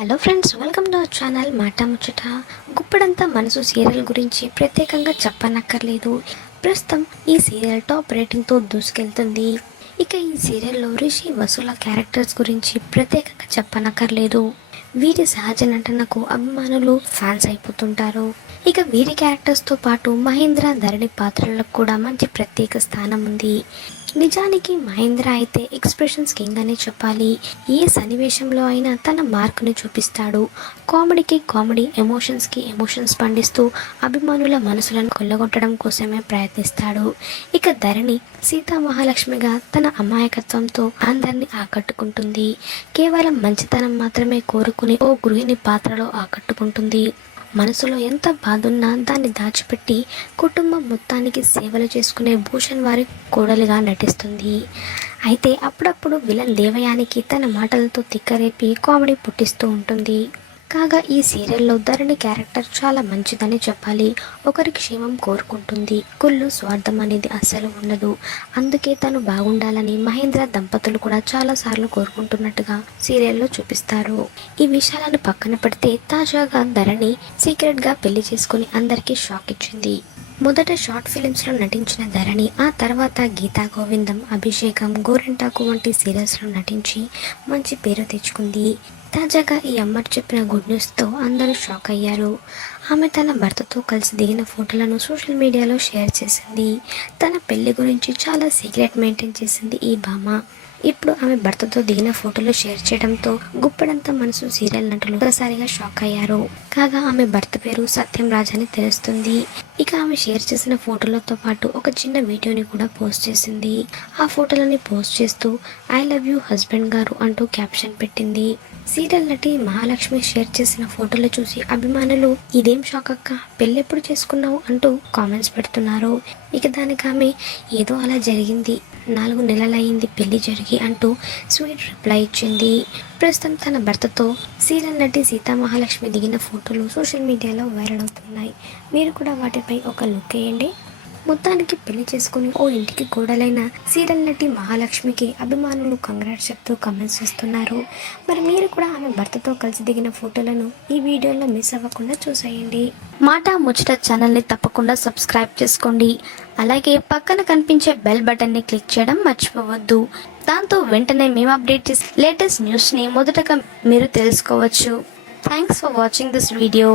Hello friends welcome to our channel మాట ముచ్చట గుప్పడంతా మనసు సీరియల్ గురించి ప్రత్యేకంగా చెప్పనక్కర్లేదు. ప్రస్తుతం ఈ సీరియల్ టాప్ రేటింగ్తో దూసుకెళ్తుంది. ఇక ఈ సీరియల్లో రిషి వసుల క్యారెక్టర్స్ గురించి ప్రత్యేకంగా చెప్పనక్కర్లేదు. వీరి సహజ నటనకు అభిమానులు ఫ్యాన్స్ అయిపోతుంటారు. ఇక వీరి క్యారెక్టర్స్తో పాటు మహేంద్ర ధరణి పాత్రలకు కూడా మంచి ప్రత్యేక స్థానం ఉంది. నిజానికి మహేంద్ర అయితే ఎక్స్ప్రెషన్స్ కింగ్ అనే చెప్పాలి. ఏ సన్నివేశంలో అయినా తన మార్కుని చూపిస్తాడు. కామెడీకి కామెడీ ఎమోషన్స్కి ఎమోషన్స్ పండిస్తూ అభిమానుల మనసులను కొల్లగొట్టడం కోసమే ప్రయత్నిస్తాడు. ఇక ధరణి సీతా మహాలక్ష్మిగా తన అమాయకత్వంతో అందరినీ ఆకట్టుకుంటుంది. కేవలం మంచితనం మాత్రమే కోరుకుని ఓ గృహిణి పాత్రలో ఆకట్టుకుంటుంది. మనసులో ఎంత బాధున్నా దాన్ని దాచిపెట్టి కుటుంబం మొత్తానికి సేవలు చేసుకునే భూషణ్ వారి కోడలిగా నటిస్తుంది. అయితే అప్పుడప్పుడు విలన్ దేవయానికి తన మాటలతో తిక్కరేపి కామెడీ పుట్టిస్తూ ఉంటుంది. కాగా ఈ సీరియల్లో ధరణి క్యారెక్టర్ చాలా మంచిదని చెప్పాలి. ఒకరి క్షేమం కోరుకుంటుంది. కుళ్ళు స్వార్థం అనేది అస్సలు ఉండదు. అందుకే తను బాగుండాలని మహేంద్ర దంపతులు కూడా చాలా సార్లు కోరుకుంటున్నట్టుగా సీరియల్లో చూపిస్తారు. ఈ విషయాలను పక్కన పెడితే తాజాగా ధరణి సీక్రెట్గా పెళ్ళి చేసుకుని అందరికీ షాక్ ఇచ్చింది. మొదట షార్ట్ ఫిలిమ్స్లో నటించిన ధరణి ఆ తర్వాత గీతా గోవిందం అభిషేకం గోరింటాకు వంటి సీరియల్స్లో నటించి మంచి పేరు తెచ్చుకుంది. తాజాగా ఈ అమ్మటి చెప్పిన గుడ్ న్యూస్తో అందరూ షాక్ అయ్యారు ఆమె తన భర్తతో కలిసి దిగిన ఫోటోలను సోషల్ మీడియాలో షేర్ చేసింది. తన పెళ్ళి గురించి చాలా సీక్రెట్ మెయింటైన్ చేసింది ఈ భామ. ఇప్పుడు ఆమె భర్తతో దిగిన ఫోటోలు షేర్ చేయడంతో గుప్పడంత మనసు సీరియల్ నటులు ఒకసారిగా షాక్ అయ్యారు. కాగా ఆమె భర్త పేరు సత్యం రాజ్ అని తెలుస్తుంది. ఇక ఆమె షేర్ చేసిన ఫోటోలతో పాటు ఒక చిన్న వీడియోని కూడా పోస్ట్ చేసింది. ఆ ఫోటోలని పోస్ట్ చేస్తూ ఐ లవ్ యూ హస్బెండ్ గారు అంటూ క్యాప్షన్ పెట్టింది. సీరియల్ నటి మహాలక్ష్మి షేర్ చేసిన ఫోటోలు చూసి అభిమానులు ఇదేం షాక్ అక్క? పెళ్ళెప్పుడు చేసుకున్నావు? అంటూ కామెంట్స్ పెడుతున్నారు. ఇక దానికి ఆమె ఏదో అలా జరిగింది. నాలుగు నెలలయ్యింది పెళ్ళి జరిగి అంటూ స్వీట్ రిప్లై ఇచ్చింది. ప్రస్తుతం తన భర్తతో సీరియల్ నటి సీతామహాలక్ష్మి దిగిన ఫోటోలు సోషల్ మీడియాలో వైరల్ అవుతున్నాయి. మీరు కూడా వాటిపై ఒక లుక్ వేయండి. మొత్తానికి పెళ్ళి చేసుకుని ఓ ఇంటికి గోడలైన సీరియల్ నటి మహాలక్ష్మికి అభిమానులు కంగ్రాట్స్ చెప్తూ కమెంట్స్ చేస్తున్నారు. మరి మీరు కూడా ఆమె భర్తతో కలిసి దిగిన ఫోటోలను ఈ వీడియోలో మిస్ అవ్వకుండా చూసేయండి. మాట ముచ్చట ఛానల్ని తప్పకుండా సబ్స్క్రైబ్ చేసుకోండి. అలాగే పక్కన కనిపించే బెల్ బటన్ని క్లిక్ చేయడం మర్చిపోవద్దు. దాంతో వెంటనే మేము అప్డేట్ చేసి లేటెస్ట్ న్యూస్ని మొదటగా మీరు తెలుసుకోవచ్చు. Thanks for watching this video